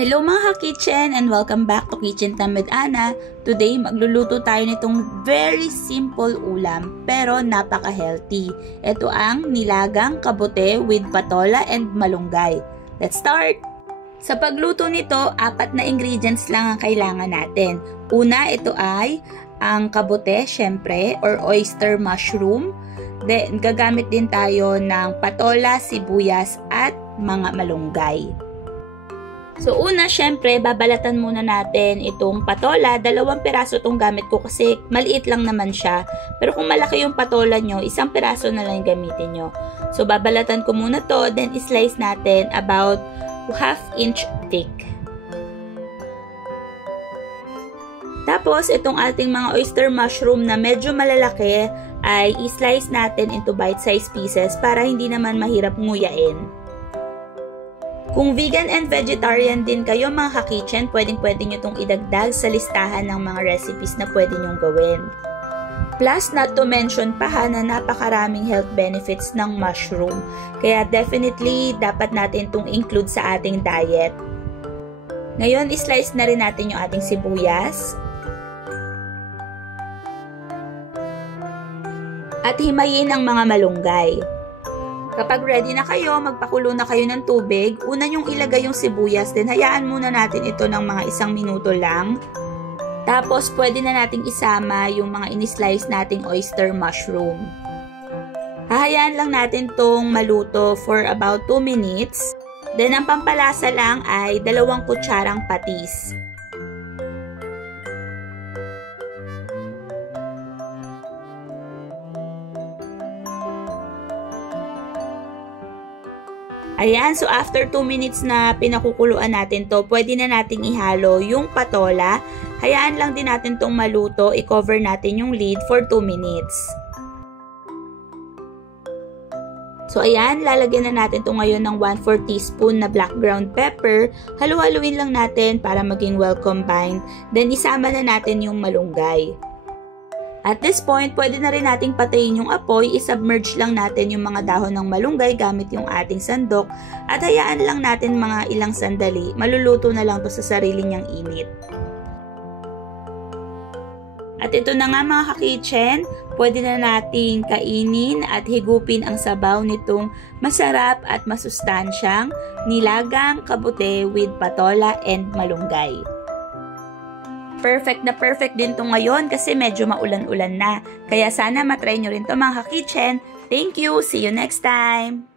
Hello mga ka-kitchen and welcome back to Kitchen Time with Ana. Today, magluluto tayo nitong very simple ulam pero napaka-healthy. Ito ang nilagang kabute with patola and malunggay. Let's start! Sa pagluto nito, 4 na ingredients lang ang kailangan natin. Una, ito ay ang kabute, syempre, or oyster mushroom. Then, gagamit din tayo ng patola, sibuyas at mga malunggay. So una, syempre, babalatan muna natin itong patola. 2 piraso itong gamit ko kasi maliit lang naman siya. Pero kung malaki yung patola nyo, 1 piraso na lang gamitin nyo. So babalatan ko muna to, then islice natin about 1/2 inch thick. Tapos, itong ating mga oyster mushroom na medyo malalaki ay islice natin into bite-sized pieces para hindi naman mahirap nguyain. Kung vegan and vegetarian din kayo mga ka-kitchen, pwedeng-pwede nyo itong idagdag sa listahan ng mga recipes na pwede nyong gawin. Plus, not to mention pa na napakaraming health benefits ng mushroom. Kaya definitely, dapat natin itong include sa ating diet. Ngayon, islice na rin natin yung ating sibuyas. At himayin ang mga malunggay. Kapag ready na kayo, magpakulo na kayo ng tubig, una nyong ilagay yung sibuyas, then hayaan muna natin ito ng mga 1 minuto lang. Tapos, pwede na nating isama yung mga in-slice nating oyster mushroom. Hahayaan lang natin tong maluto for about 2 minutes. Then, ang pampalasa lang ay 2 kutsarang patis. Ayan, so after 2 minutes na pinakukuluan natin to, pwede na nating ihalo yung patola. Hayaan lang din natin tong maluto, i-cover natin yung lid for 2 minutes. So ayan, lalagyan na natin to ngayon ng 1/4 teaspoon na black ground pepper. Halu-haluin lang natin para maging well combined. Then isama na natin yung malunggay. At this point, pwede na rin nating patayin yung apoy, isubmerge lang natin yung mga dahon ng malunggay gamit yung ating sandok at hayaan lang natin mga ilang sandali, maluluto na lang to sa sarili niyang init. At ito na nga mga ka-kitchen, pwede na nating kainin at higupin ang sabaw nitong masarap at masustansyang nilagang kabute with patola and malunggay. Perfect na perfect din to ngayon kasi medyo maulan-ulan na. Kaya sana matry nyo rin to mga ka-kitchen. Thank you! See you next time!